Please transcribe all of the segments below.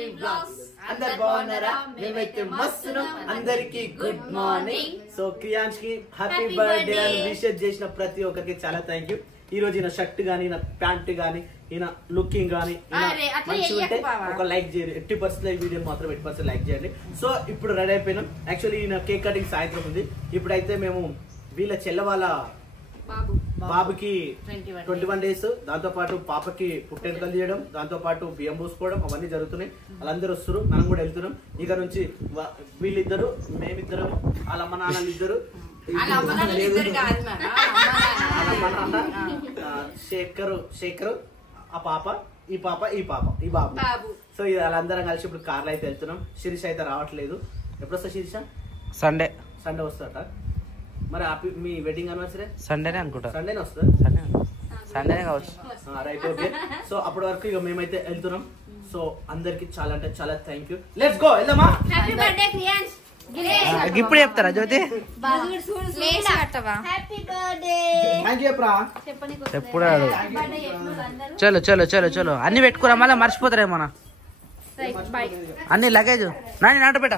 Happy blogs. అందరు బాగున్నారా? మేమైతే మస్తున్నాం. అందరికి గుడ్ మార్నింగ్. సో క్రియాంష్ కి హ్యాపీ బర్త్డే అని విషెస్ చేసిన ప్రతి ఒక్కరికి చాలా థ్యాంక్ యూ. ఈ రోజు ఈయన షర్ట్ గానీ, ఈయన ప్యాంట్ గానీ, ఈయన లుకింగ్ గానీ మంచిగా ఉంటే ఒక లైక్ చేయండి. 80% వీడియో మాత్రం 80% లైక్ చేయండి. సో ఇప్పుడు రెడీ అయిపోయినాం. యాక్చువల్లీ ఈయన కేక్ కటింగ్ సాయంత్రం ఉంది. ఇప్పుడైతే మేము వీళ్ళ చెల్ల వాళ్ళ బాబుకి 21 days, దాంతో పాటు పాపకి పుట్టెంకలు తీయడం, దాంతో పాటు బియ్యం పూసుకోవడం అవన్నీ జరుగుతున్నాయి. వాళ్ళందరూ వస్తారు, మనం కూడా వెళ్తున్నాం. ఇక నుంచి వీళ్ళిద్దరు, మేమిద్దరం, వాళ్ళ అమ్మ నాన్నలు ఇద్దరు, శేఖరు, ఆ పాప, ఈ పాప, ఈ బాబు. సో ఇది వాళ్ళందరం కలిసి ఇప్పుడు కార్లో అయితే వెళ్తున్నాం. శిరీష అయితే రావట్లేదు. ఎప్పుడు వస్తా శిరీష? సండే వస్తాట. మరి మీ వెడ్డింగ్ యానివర్సరీ సండేనే అనుకుంటా. సండేనే వస్తుంది. సండేనే కావచ్చు. Right, okay. సో అప్పటి వరకు ఇక మేమైతే వెళ్తున్నాం. సో అందరికి చాలా అంటే చాలా థ్యాంక్ యూ. లెట్స్ గో, వెళ్దామా? ఇప్పుడు చెప్తారా జ్యోతి? ఎప్పుడు చలో చలో చలో చలో అన్ని పెట్టుకురా, మళ్ళీ మర్చిపోతారేమో. అన్ని లగేజ్ నాట పెట్ట.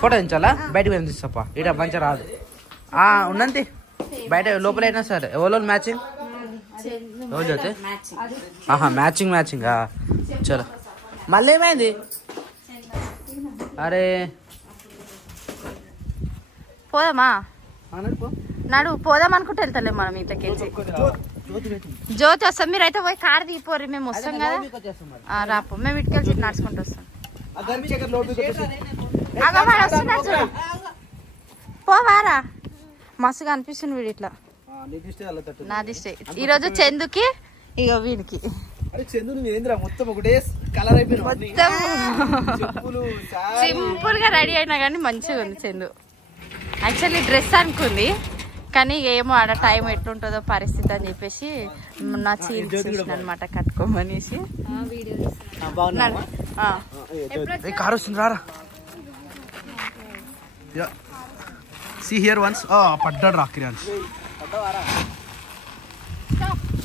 ఫోటో దించాలా? బయటకు వెళ్ళి తీస్తాపా, ఇట మంచిగా రాదు. ఉన్నంతి బయట లోపల అయినా సరే. ఎవరో మ్యాచింగ్ జ్యోతి? మ్యాచింగ్. చలో. మళ్ళీ ఏమైంది? అరే పోదామా? నడు పోదాం అనుకుంటే వెళ్తలే మనం ఇంట్లోకి. జ్యోతి వస్తాం, మీరైతే పోయి కారు దిగిపోరు, మేము వస్తాం కదా. రాపో, మేము ఇటుకెళ్ళి నడుచుకుంటూ వస్తాం. పోవారా? మస్తుగా అనిపిస్తుంది వీడు ఇట్లా. నా దిష్టి ఈరోజు చందుకి, ఇక వీడికి సింపుల్ గా రెడీ అయినా కానీ మంచిగా ఉంది చందు. యాక్చువల్లీ డ్రెస్ అనుకుంది కానీ ఏమో ఆడ టైం ఎట్లుంటుందో పరిస్థితి అని చెప్పేసి నా చీర చూసిన అనమాట కట్టుకోమనేసి. కారు వస్తుంది రారా. See here once. పడ్డాడు రా క్రియాంష్.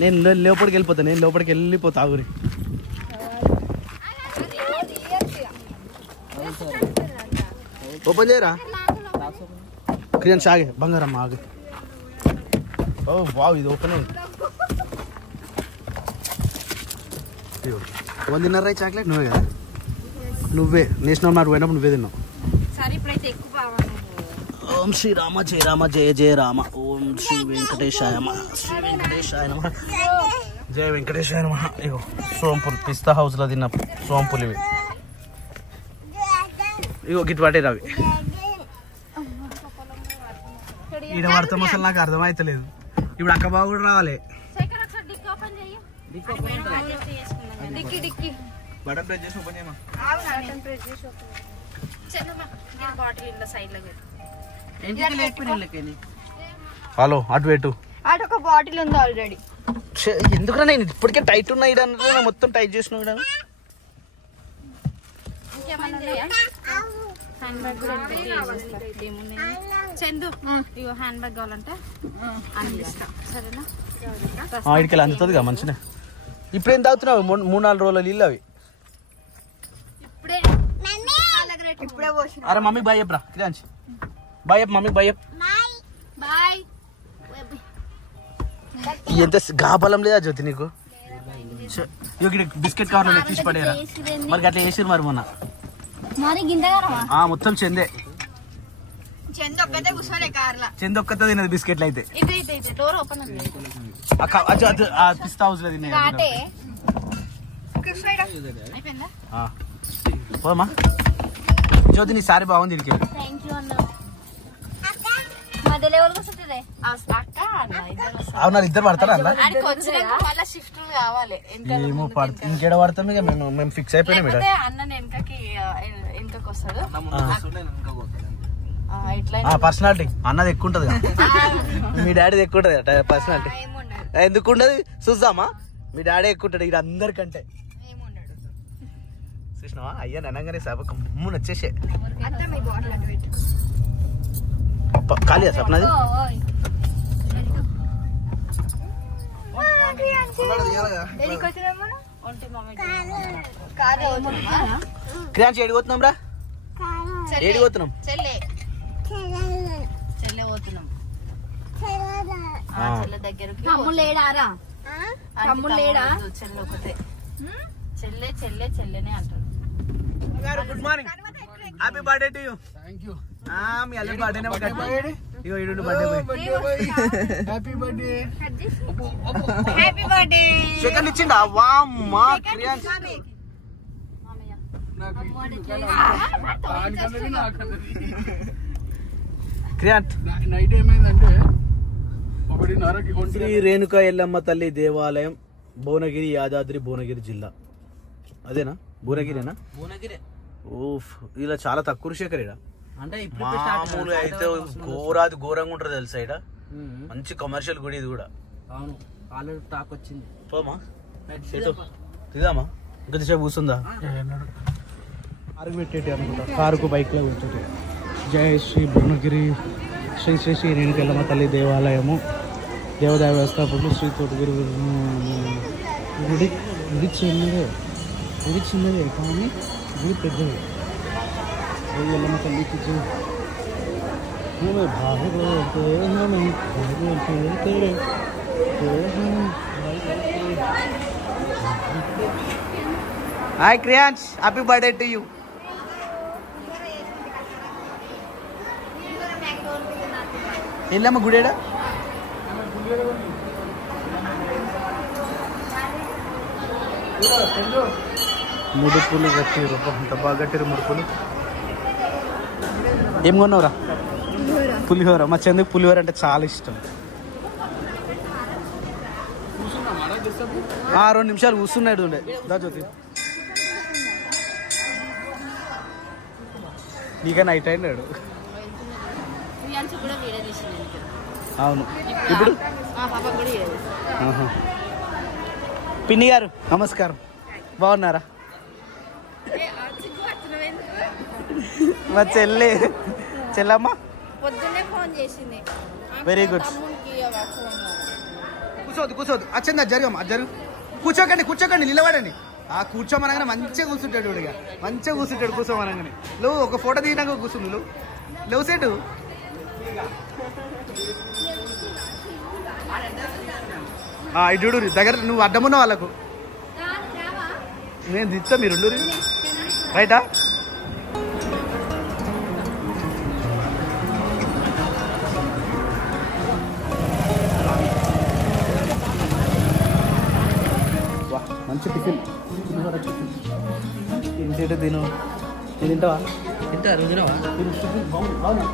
నేను లోపలికి వెళ్ళిపోతా, ఆగురి. ఓపెన్ చేయరా క్రియాంష్? ఆగే బంగారమ్మ ఆగే. ఓ వావ్, ఇది ఓపెన్ అయింది. ఎవరు తిన్నారా ఈ చాక్లెట్? నువ్వే కదా? నువ్వే నేషనల్ మార్ట్ పోయినప్పుడు నువ్వే తిన్నావు. ఓం శ్రీ రామ జయ రామ జయ జయ రామ. ఓం శ్రీ వెంకటేశాయ నమ. జయ వెంకటేశాయ నమ. ఇగో సోంపులు, పిస్తా హౌస్ లో తిన్న సోంపులు ఇవి. ఇగో గిట్టుబాటే రవి. ఈడ పడతాం అసలు నాకు అర్థమైతలేదు. ఇప్పుడు అక్క బాబు కూడా రావాలి. బటన్ ప్రెస్ చేసి ఓపెన్ చేయమా. హలో, అటు పెట్టు. అటు ఒక బాటిల్ ఉంది ఆల్రెడీ. ఎందుకురా నేను ఇప్పటికే టైట్ ఉన్నాయి మొత్తం టైట్ చేసిన. చందు ఇగో హ్యాండ్ బ్యాగ్ కావాలంటే సరేనా? ఇక్కడికి అందుతుంది మంచిగా. ఇప్పుడేం తాగుతున్నావు? 3-4 రోజుల నీళ్ళు అవి. అరే మమ్మీ బాయ్ చెప్పరా క్రియాంష్. బాయ్ చెప్పు మమ్మీ, బాయ్ చెప్పు. ఎంత గాబలం లేదా జ్యోతి నీకు? బిస్కెట్ కవర్లో తీసి పడేరా. మరి అట్లా వేసారు మరి మొన్న. మొత్తం చెందే. చెందు ఒక్కతే తిన్నది బిస్కెట్లు అయితే. పిస్తా హౌస్ లో తిన్నాయి. పోమా జ్యోతి, నీ సారీ బాగుంది. అవునా? ఇద్దరు పడతారా అలా? ఏమో ఇంకేడ పడతాం. ఇక మేము ఫిక్స్ అయిపోయినా మేడం. పర్సనాలిటీ అన్నది ఎక్కువ ఉంటది, మీ డాడీది ఎక్కువ ఉంటది పర్సనాలిటీ. ఎందుకు ఉండదు చూద్దామా? మీ డాడీ ఎక్కువ ఉంటాడు ఇక్కడ అందరికంటే. చూసినావా? అయ్యా అనగానే సభ కమ్మున వచ్చేసే. ఖాళీ సప్నది. క్రియాంశ్ ఏడికి పోతున్నాం రా? ఏడికి పోతున్నాం? చెల్లె పోతున్నాం చెల్లె దగ్గరికి. తమ్ముళ్ళేడారా? తమ్ముళ్ళేడా? చెల్లె ఒకటే. చెల్లె చెల్లె చెల్లెనే అంటారు. Good morning, happy birthday to you. Thank you. మీ అల్లుడి బర్త్డేనే ఇగో ఈడు బర్త్డే. Happy birthday. సెకండ్ ఇచ్చిండా? వామ్మా క్రియాంశ్. క్రియాంశ్ నైట్ ఏమైందంటే 1:30కి శ్రీ రేణుకా ఎల్లమ్మ తల్లి దేవాలయం, భువనగిరి, యాదాద్రి భువనగిరి జిల్లా. అదేనా? భువనగిరేనా? భువనగిరే. ఓఫ్, ఇలా చాలా తక్కువ శేఖర్ ఇక్కడ. అంటే మామూలు అయితే ఘోరాది ఘోరంగా ఉంటుంది తెలుసా ఇక్కడ. మంచి కమర్షియల్ గుడి ఇది కూడా. అవును, ఆల్రెడీ టాక్ వచ్చింది. పోమా తిదామా? ఇంకొద్దిసేపు కూర్చుందా? కారుకు పెట్టేటి అనుకుంటా, కారుకు బైక్ లో కూర్చోటి. జై శ్రీ భువనగిరి శ్రీ శ్రీ శ్రీ రేణుకెళ్ళమ్మ తల్లి దేవాలయము, దేవాదాయ వ్యవస్థాపకులు శ్రీ తోటగిరి. గుడి చిన్నదే కానీ గుడి పెద్దది. ఎల్లమ్మ తల్లికి hi Kriyansh, happy birthday to you. Yellamma గుడేడా? ముడుపులు కట్టిరు, అంత బాగా కట్టిరు ముడుపులు. ఏం కొన్నావురా? పులిహోర. మా చందుకు పులిహోర అంటే చాలా ఇష్టం. 2 నిమిషాలు కూర్చున్నాడు ఉండే దాచోతి. నీక నైట్ అయినాడు. అవును. ఇప్పుడు పిన్ని గారు నమస్కారం, బాగున్నారా? మా చెల్లమ్మ పొద్దున్నే ఫోన్ చేసింది. Very good. కూర్చోదు అచ్చందా జరగమ్మా, జరుగు. కూర్చోకండి నిలబడండి. కూర్చోమనగానే మంచిగా కూర్చుంటాడు ఇక, మంచిగా కూర్చుంటాడు. కూర్చోమనగానే లేవు, ఒక ఫోటో దిగినాక కూర్చుంది. లేవు సెటు. ఇటు దగ్గర నువ్వు అడ్డమున్న వాళ్ళకు నేను దిస్తా, మీరు రైటా? మంచి టిఫిన్. ఇంటి తిను. తింటావా? అవునా?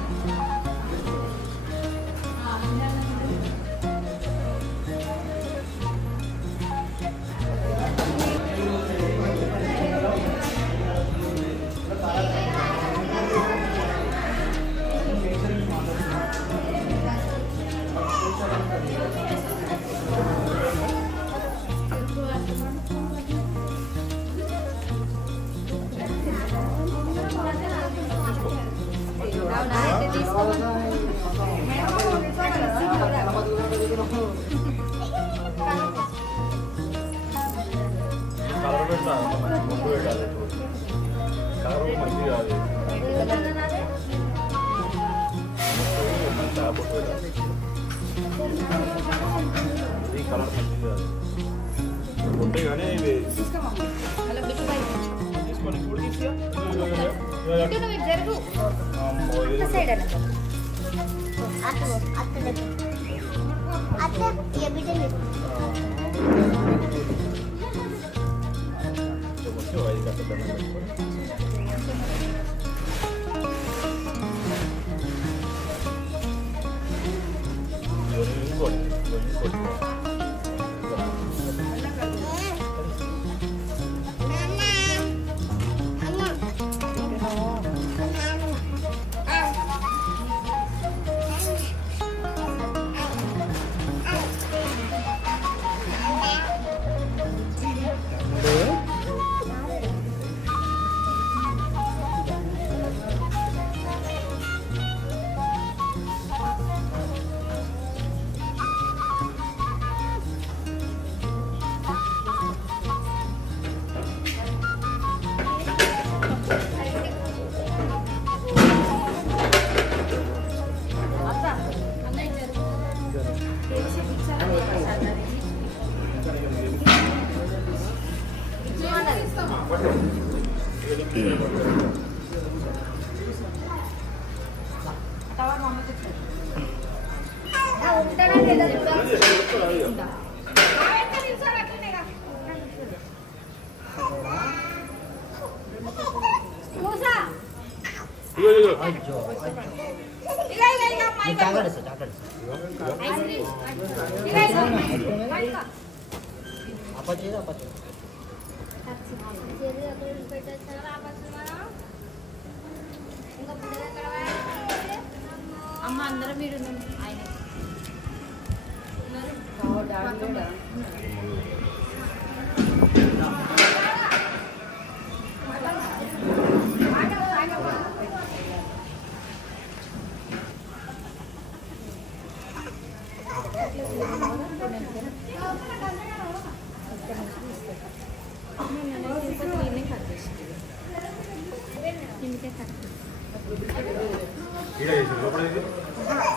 అమ్మ అందరం మీరు ఆయన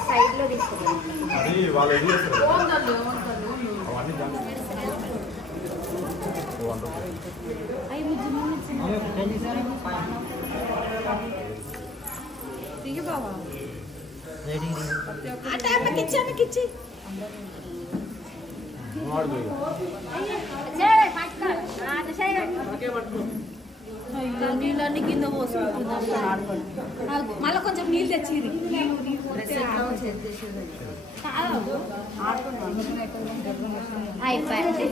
సైడ్ లో తీసుకుంటాం నీళ్ళన్నీ కింద పోసుకుంటున్నాం మళ్ళీ కొంచెం నీళ్ళు తెచ్చిరి అయిపోయింది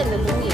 చెల్లు లుంగి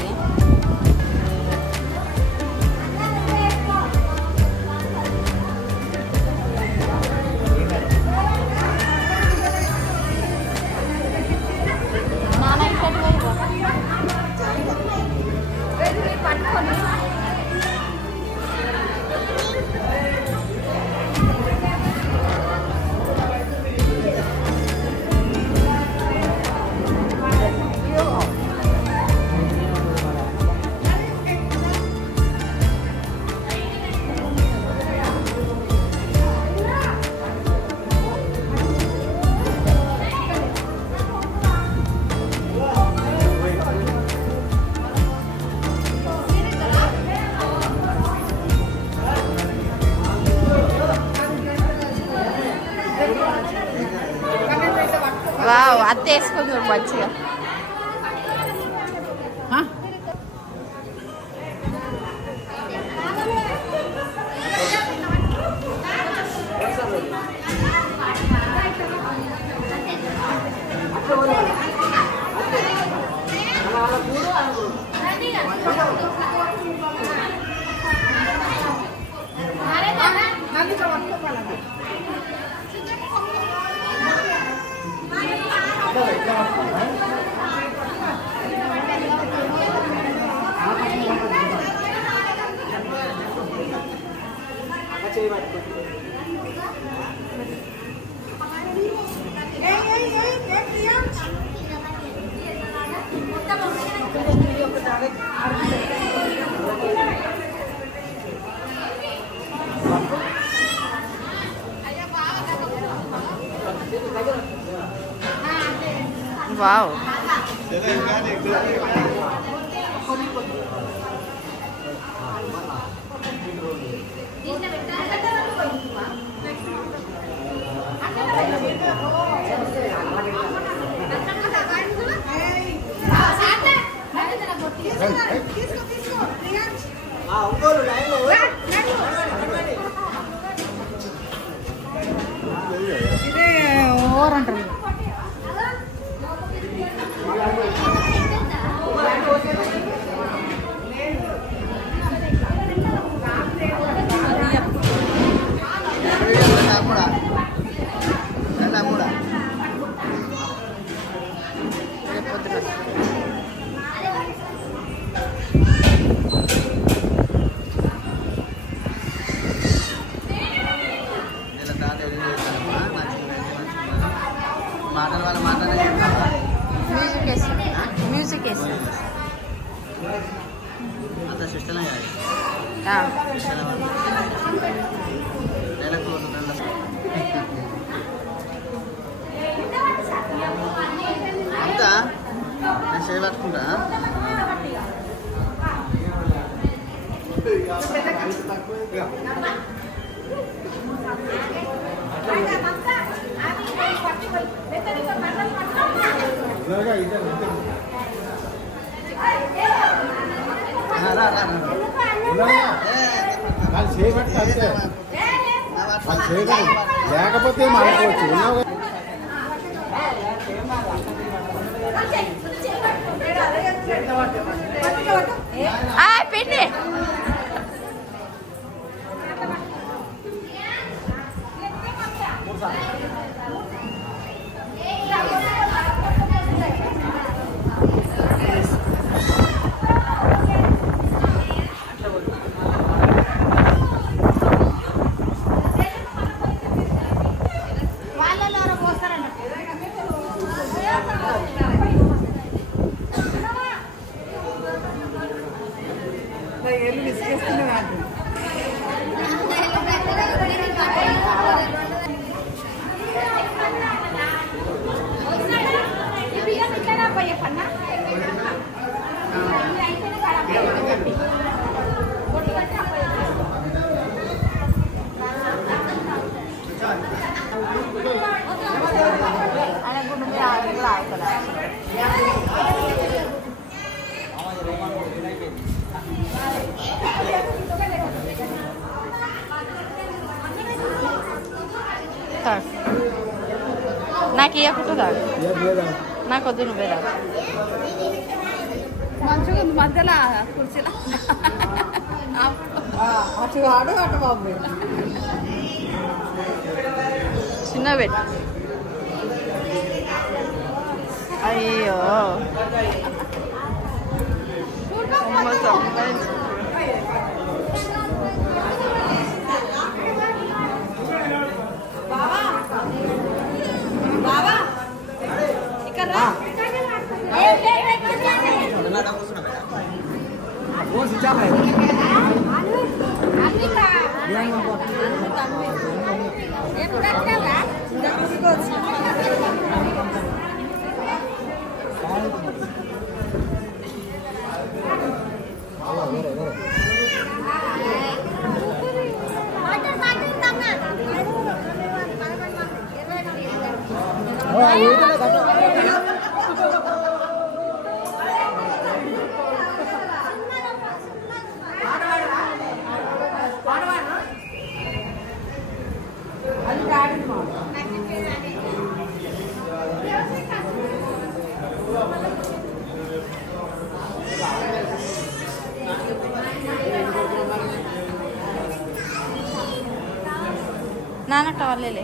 వావ్ అత్త వేసుకుంటారు మంచిగా వావ్ ఇదే ఓవర్ అంటారు మ్యూజిక్ వేసి అంతా చేయబట్టుకుంటా లేకపోతే మాట్లాడవచ్చు పిండి నాకు ఇవ్వకుండా నాకు వద్దు నువ్వే రా మంచిగా ఉంది మధ్యలో కుర్చీలో అటు ఆడు అటు బాబు చిన్న పెట్టు. అయ్యో నాన్న టవాలేలే.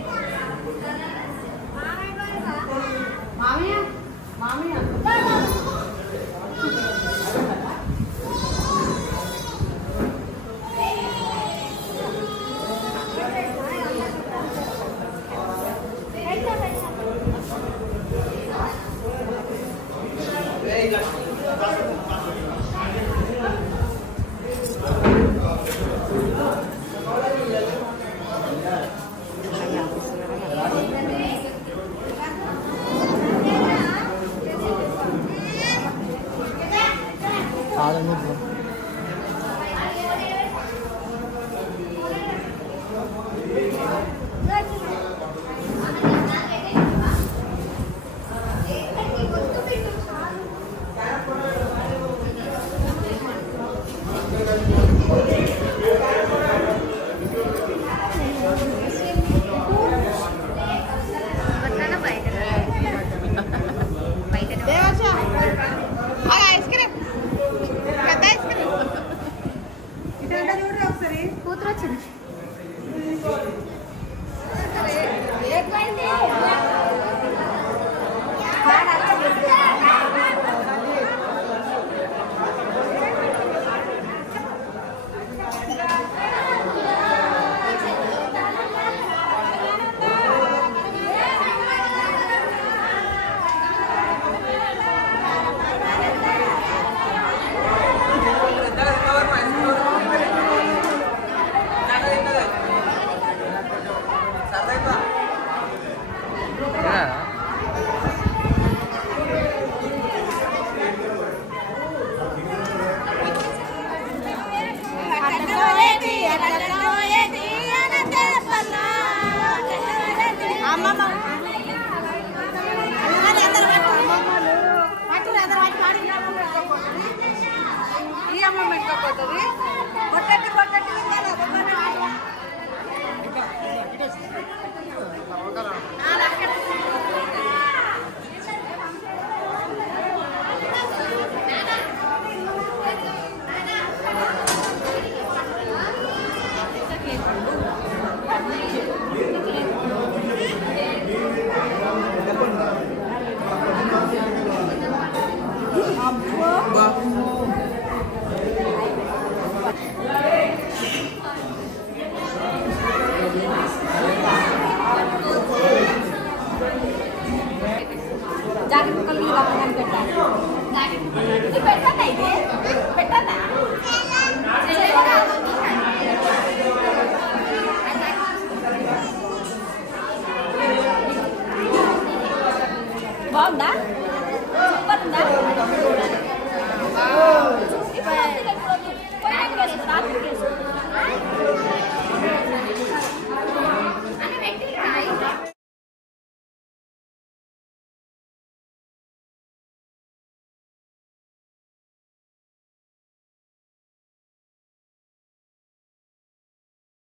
కొట్టండి